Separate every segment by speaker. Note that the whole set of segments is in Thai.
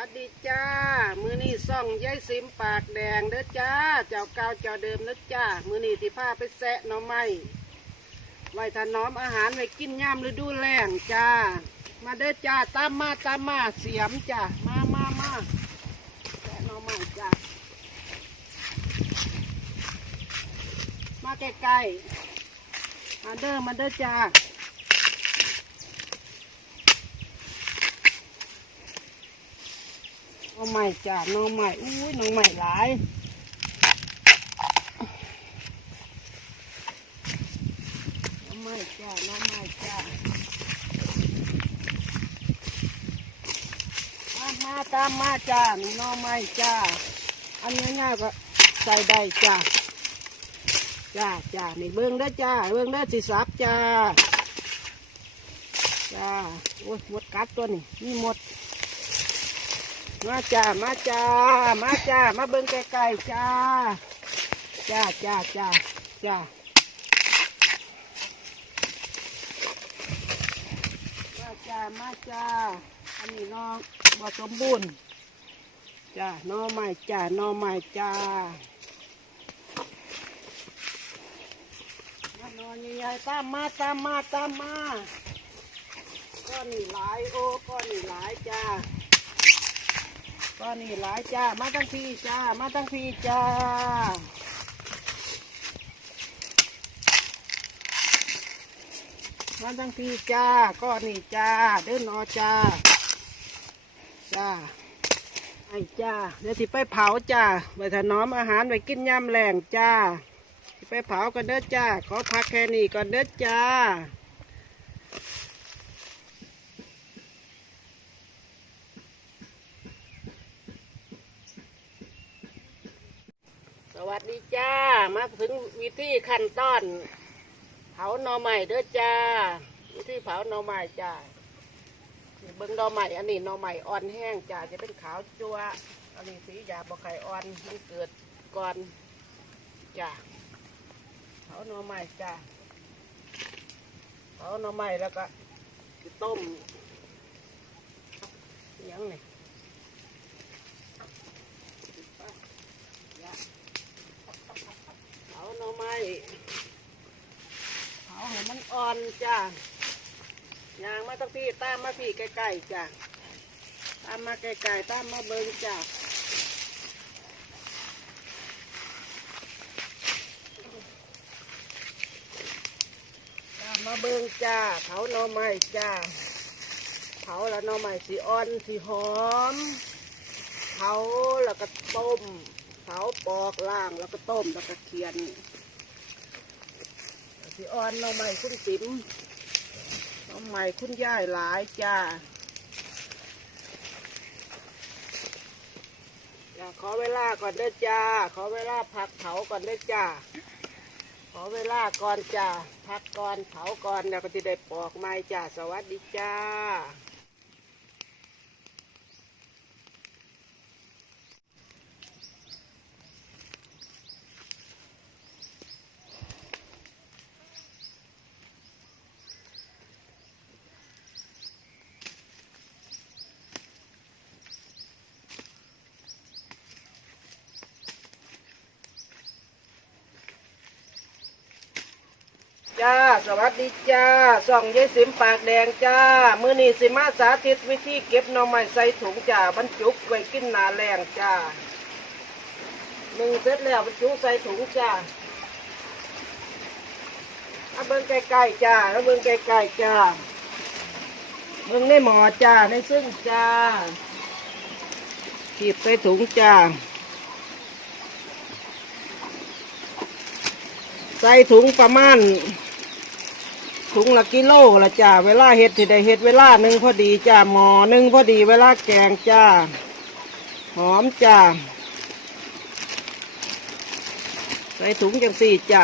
Speaker 1: วัสดีจ้า มือนี่ซ่องยายซิมปากแดงเด้อจ้า เจ้าเก่าเจ้าเดิมเด้อจ้า มือนี่ที่พาไปแซะหน่อไม้ไว้ถนอมอาหารไว้กินย่ามฤดูแล้งจ้า มาเด้อจ้าตามมาตามมาเสียมจ้า มามามาแซะหน่อไม้จ้า มาใกล้ๆมาเด้อมาเด้อจ้า น้องใหม่จ้าน้องใหม่อุ้ยน้องใหม่หลายน้องใหม่จ้าน้องใหม่จ้ามามาตามมาจ้าน้องใหม่จ้าอันนี้ง่ายๆก็ใส่ได้จ้าจ้าจ้านี่เบิ้งได้จ้าเบิ้งได้สิสับจ้าจ้าโอ้ยหมดกัดตัวนี่นี่หมด มาจ้า มาจ้า มาจ้า มาเบิ่งไกลๆจ้า จ้าจ้าจ้าจ้ามาจ้า มาจ้า อันนี้น้องบ่สมบูรณ์จ้าน้องใหม่จ้าน้องใหม่จ้ามานอนใหญ่ๆตามมาตามมาตามมาก้อนนี่หลายโอ้ก้อนนี่หลายจ้า ก็นี่หลายจ้า มาตั้งพี่จ้า มาตั้งพี่จ้ามาตั้งพี่จ้าก็นี่จ้า เดินนอจ้า จ้า ไอจ้า เดี๋ยวสิไปเผาจ้าไปถนอมอาหารไปกินยำแรงจ้า สิไปเผากันเด้อจ้า ขอพักแค่นี้ก่อนเด้อจ้า สวัสดีจ้า มาถึงวิธีขั้นตอน เผาหน่อใหม่เด้อจ้า วิธีเผาหน่อใหม่จ้าเบิ้งหน่อใหม่อันนี้หน่อใหม่อ่อนแห้งจ้าจะเป็นขาวจัวอันนี้สียาบอไข่อ่อนมันเกิดก่อนจ้าเผาหน่อใหม่จ้าเผาหน่อใหม่แล้วก็ต้มยังนี่เผา หน่อไม้เผาให้มันอ่อนจ้ายางมาตั้งพี่ตามมาพี่ใกล้ๆจ้าตามมาใกลๆตามมาเบิงจ้าตามมาเบิงจ้าเผาหน่อไม้จ้าเผาแล้วหน่อไม้สีอ่อนสีหอมเผาแล้วก็ต้ม เผาปอกล่างแล้วก็ต้มแล้วก็เคียนสีอ่อนน้องใหม่คุณติ๋มน้องใหม่คุณย่ายหลายจ้าจ้ากขอเวลาก่อนเด้อจ้า ขอเวลาพักเผาก่อนเด้อจ้า ขอเวลาก่อนจ้า พักก่อนเผาก่อนแล้วก็จะได้ปอกไม้จ้า สวัสดีจ้า จ้า สวัสดีจ้าส่องยายสิมปากแดงจ้า มือนีสิมาสาธิตวิธีเก็บหน่อไม้ใส่ถุงจ้าบรรจุไว้กินหนาแรงจ้าหนึ่งเสร็จแล้วบรรจุใส่ถุงจ้าเอาเบิ้งใกลๆจ้าเอาเบิ้งใกลๆจ้าเบิ้งในหมอจ้าในซึ่งจ้าขีบใส่ถุงจ้าใส่ถุงประมาณ ถุงละกิโลละจ้าเวลาเห็ดที่ได้เห็ดเวลาหนึ่งพอดีจ้าหมอหนึ่งพอดีเวลาแกงจ้าหอมจ้าใส่ถุงจังสี่จ้า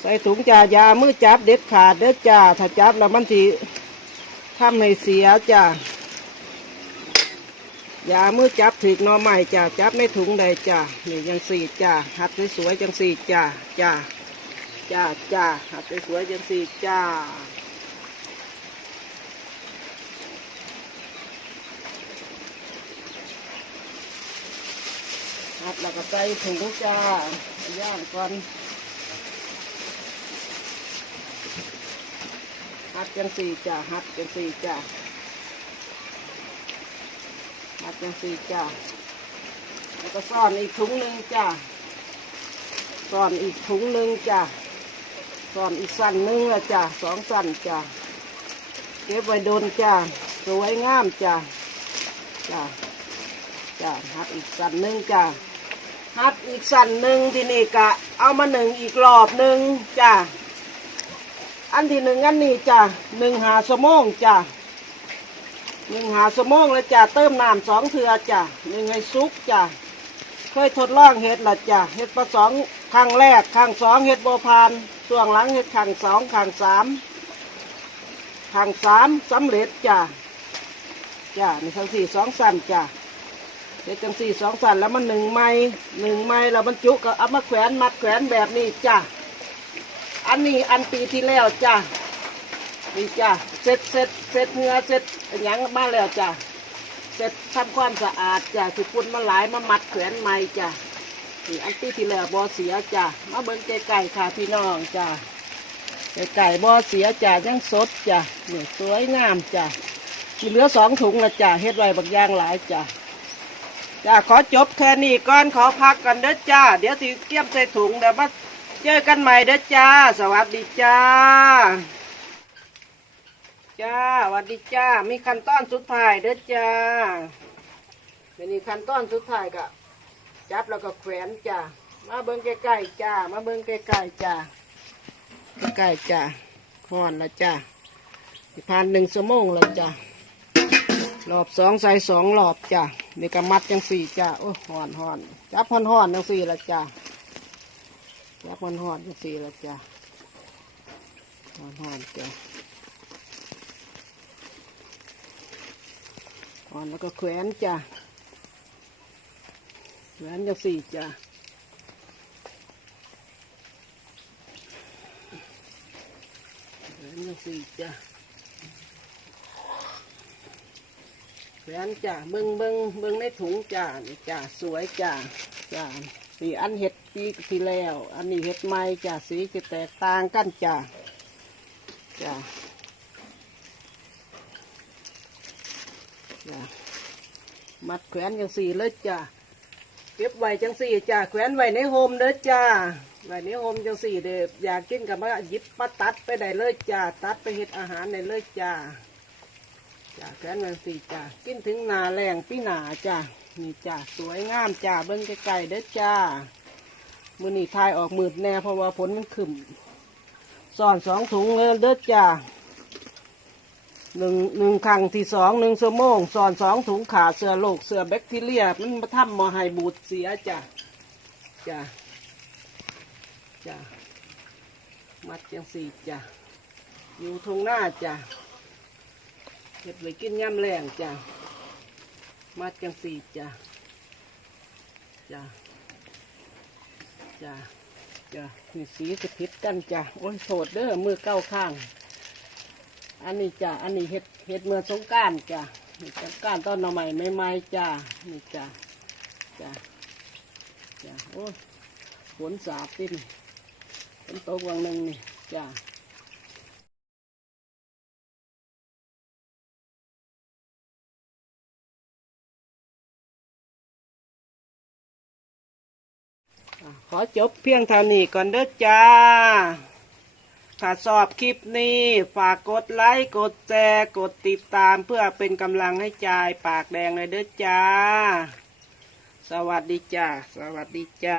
Speaker 1: ใส่ถุงจ้ายามือจับเด็ดขาดเด็ดจ้าถ้าจับแล้วมันทีทำให้เสียจ้ายามือจับถือหนอใหม่จ้าจับในถุงใดจ้านี่ยังสี่จ้าหัดสวยๆจังสี่จ้าจ้า จ้าจ้าหัปสวยจังสีจ้าหักแล้วก็ใส่ถุงจ้าย่างก่อนหักจังสีจ้าหักจังสีจ้าหักจังสีจ้าแล้วก็ซ่อนอีกถุงหนึ่งจ้าซ่อนอีกถุงหนึ่งจ้า ซ่อนอีกสั้นหนึ่งละจ้าสองสั้นจ้าเก็บไว้โดนจ้าสวยงามจ้าจ้าจ้าหัดอีกสันหนึ่งจ้าหัดอีกสันหนึ่งทีนี่กะ เอามาหนึ่งอีกรอบหนึ่งจ้าอันที่หนึ่งอันนี้จ้าหนึ่งหาสมองจ้าหนึ่งหาสมองแล้วจ้าเติมน้ำสองเถือจ้าหนึ่งให้ซุกจ้าเคยทดลองเห็ดละจ้าเห็ดประสองครั้งแรกครั้งสองเห็ดโบพาน ช่วงหลังเห็ดครั้งสองครั้งสามครั้งสามสำเร็จจ้าจ้าในครั้งสี่สองสั้นจ้าเฮ็ดจังสี่สองสันแล้วมันหนึ่งไม้หนึ่งไม้แล้วมันจุก็เอามาแขวนมัดแขวนแบบนี้จ้ะอันนี้อันปีที่แล้วจ้ะนี่จ้ะเสร็จเสร็จเสร็จเนื้อเสร็จหยังมาแล้วจ้ะเสร็จทำความสะอาดจ้ะที่ปุ่นมาหลายมามัดแขวนไม้จ้ะ นี่อันปีที่แล้วบอเสียจ้ะมาเบิ่งไก่ค่ะพี่น้องจ้ะไก่ๆบอเสียจ้ะยังสดจ้ะนี่สวยงามจ้ะมีเหลือสองถุงละจ้ะเฮ็ดไว้บักอย่างหลายจ้ะจ้าขอจบแค่นี้ก่อนขอพักกันเด้อจ้าเดี๋ยวสิเกี่ยมใส่ถุงเดี๋ยวมาเจอกันใหม่เด้อจ้า สวัสดีจ้า จ้าสวัสดีจ้า มีขั้นตอนสุดท้ายเด้อจ้าเดี๋ยวนี้ขั้นตอนสุดท้ายก็ จับแล้วก็แขวนจ้ามาเบิ้งใกล้ๆจ้า มาเบิ้งใกล้ๆจ้าใกล้ๆจ้าห่อนแล้วจ้าผ่านหนึ่งชั่วโมงแล้วจ้ารอบสองใส่สองรอบจ้ะนี่ก็มัดจังสี่จ้ะโอ้ห่อนห่อนจับห่อนห่อนจังสี่ละจ้ะจับห่อนห่อนจังสี่ละจ้ะห่อนห่อนจ้ะห่อนแล้วก็แขวนจ้ะ แขวนจังสี่จ้ะแขวนจังสี่จ้ะแขวนจ้าเบิ้งเบิ้งเบิ้งในถุงจ้านี่จ้าสวยจ้าจ้านี่อันเห็ดปีที่แล้ว อันนี้เห็ดใหม่จ้าสีจะแตกต่างกันจ้าจ้าจ้ามัดแขวนจังสี่เลยจ้า เก็บไว้จังสี่จ้าแขวนไว้ในโฮมเด้อจ้าไว้ในโฮมจังสี่เด้ออยากกินกับมาหยิบมาตัดไปได้เลยจ้าตัดไปเห็ดอาหารได้เลยจ้าจ้าแกนวันสี่จ้ากินถึงนาแรงพี่หนาจ้านี่จ้าสวยงามจ้าเบิ้งไกลๆเด้อจ้ามือนี่ทายออกมืดแน่เพราะว่าฝนมันขึ้นซ่อนสองถุงเลยเด้อจ้า หนึ่งหนึ่งครั้งที่สองหนึ่งชั่วโมงซ่อนสองถุงขาเสือโรคเสือแบคทีเรีย มันมาทำมาให้บูดเสียจ้าจ้าจ้ามัดจังสี่จ้าอยู่ทงหน้าจ้าเห็ดไว้กินย่ำแรงจ้ะมัดจังสี่จ้ะจ้ะจ้ะจ้ะมีสีสะพิษกันจ้ะโอ้ยโสดเด้อมือเก้าข้าง อันนี้จ้ะอันนี้เห็ดเห็ดเมื่อสงการจ้ะนี่สงการต้นหน่อใหม่ใหม่ๆจ้ะนี่จ้ะจ้ะจ้ะโอ้ยฝนสาดตินฝนตกวันหนึ่งนี่จ้ะขอจบเพียงเท่านี้ก่อนเด้อจ้า ถ้าชอบคลิปนี้ ฝากกดไลค์ กดแชร์ กดติดตามเพื่อเป็นกำลังให้จายปากแดงเลยเด้อจ้า สวัสดีจ้า สวัสดีจ้า